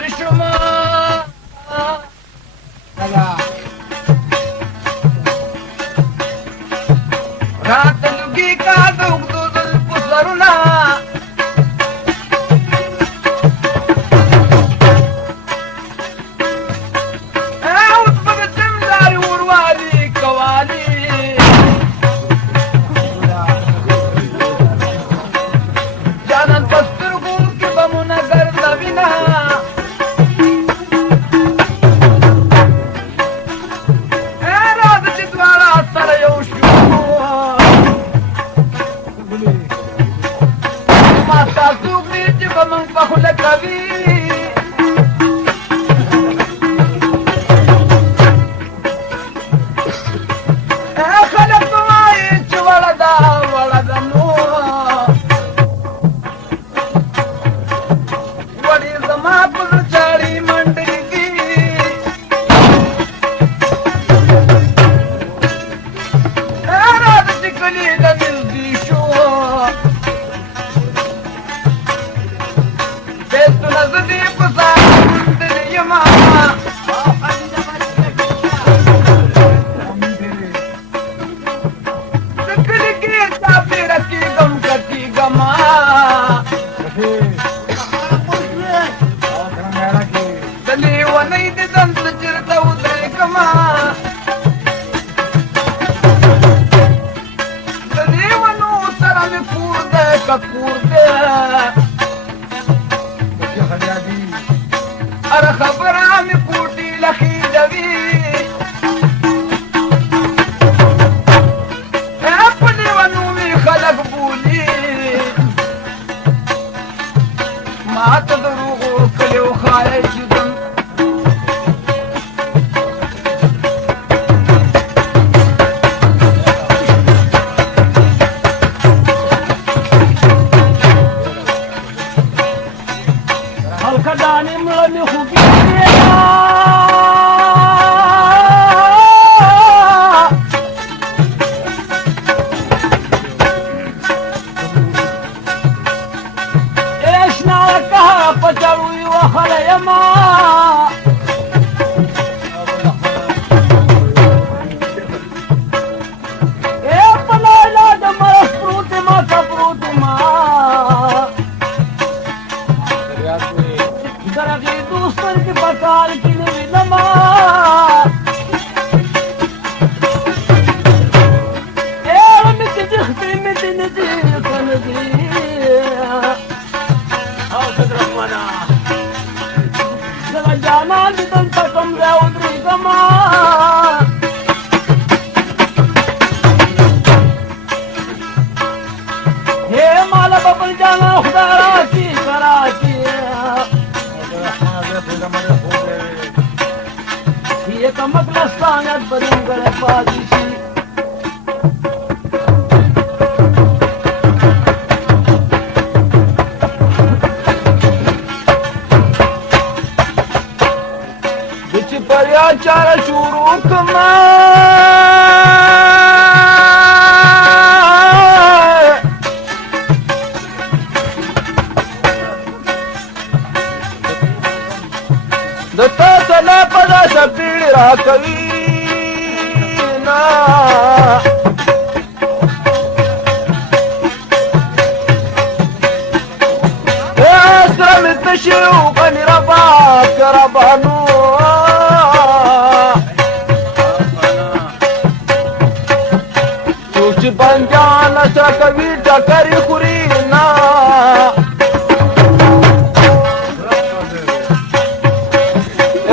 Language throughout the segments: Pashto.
ستر شما رات لګي کا دوګ دوزل پسرنا اوس په تمدار وروالي کوالي جانان پسترګو کې بمونه ګرځوینا خلک کوي خلک وایي چې وړه ده نو وړې زما پر چاړي منډې دي راځه چې کلي ته نږدې شو نزدې په ځان مندلې یما د کلي کې چاپېره کېږم کټېږما د لیونۍ د دنت چېرته ودرېږما د لیونو سره مې کور دی که کور دی هر خبره مې کوټې لخېدوي په لیونو مې خلک بولي ما ته دروغو کلیو ښایي چې ځم هلکه دانې مړه مې خوږې پچړوي وخله یما په لیلا د مرس پروت ما که پروت ما درغې دوستر کې په کال کې نه وینما مې چې دښتې مې دې نه دي که نه دي زړه جانان دې دلته کوم ځای ودرېږما هې ماله به بل جانا خدای راکړي که راکړي یې که مکلستانت به نیمګړی پاتې شي چاره شروع کما د تا سلا په داسه پیړې راکوي نه سره مې تشې وغني ربا که ربانو بندیان سره کوي ټکرې خوري نه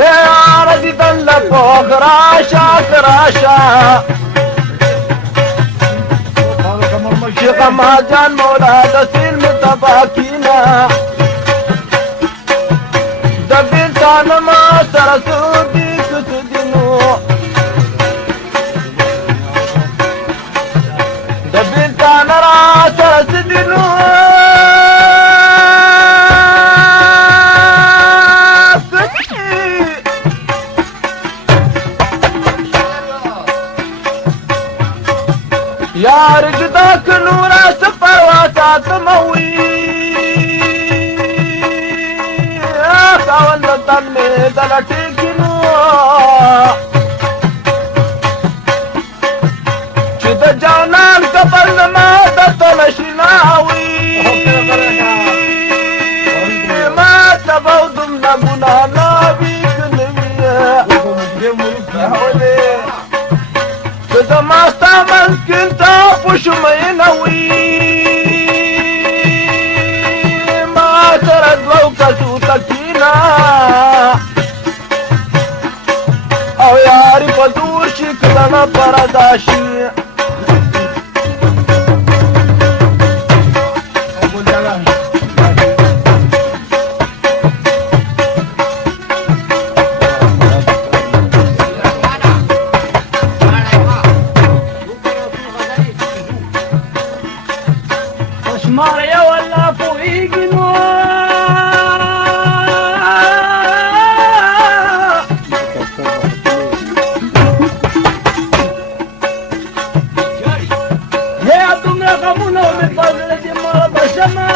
یاره دیدن له پوخ راشه که راشه شیخ مهاجان مولا د سیل متباکینه د بېلتان ما سره سودي که سودینو د بېلتان را سره سودینو یار جدا کنورا سپروا ساتموي خاوند وطن میں دلٹی گنو چې د جانان قبر ما د تلشناوي ما تبودم نمونا نابي کنویه که د ماستا منسکن تا پشمینوي ما سره دوو کسو تکینا او یاری په دور شي کلنه پردا شي Maria wala puigino ya tumra kamuno me padre de mala bashama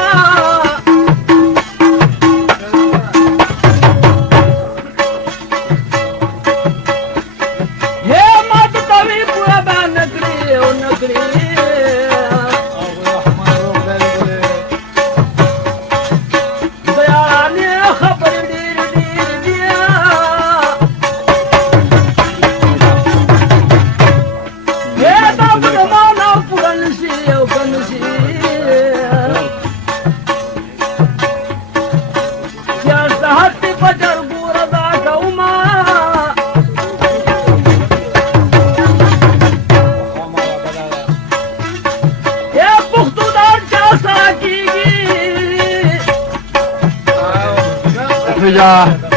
ya mat tavi pura banakri o nakri Yeah.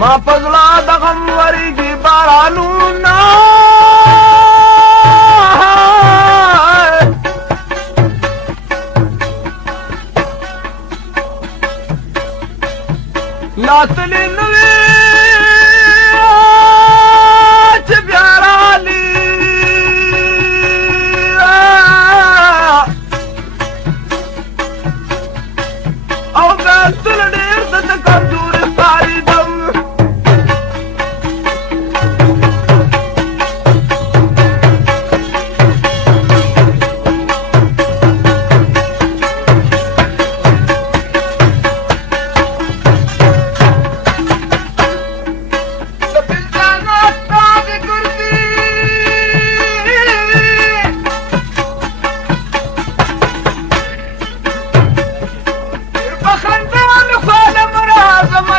ما پزلا د غم ورګي بارانونه لاتلې نوې چې بیا رالي زما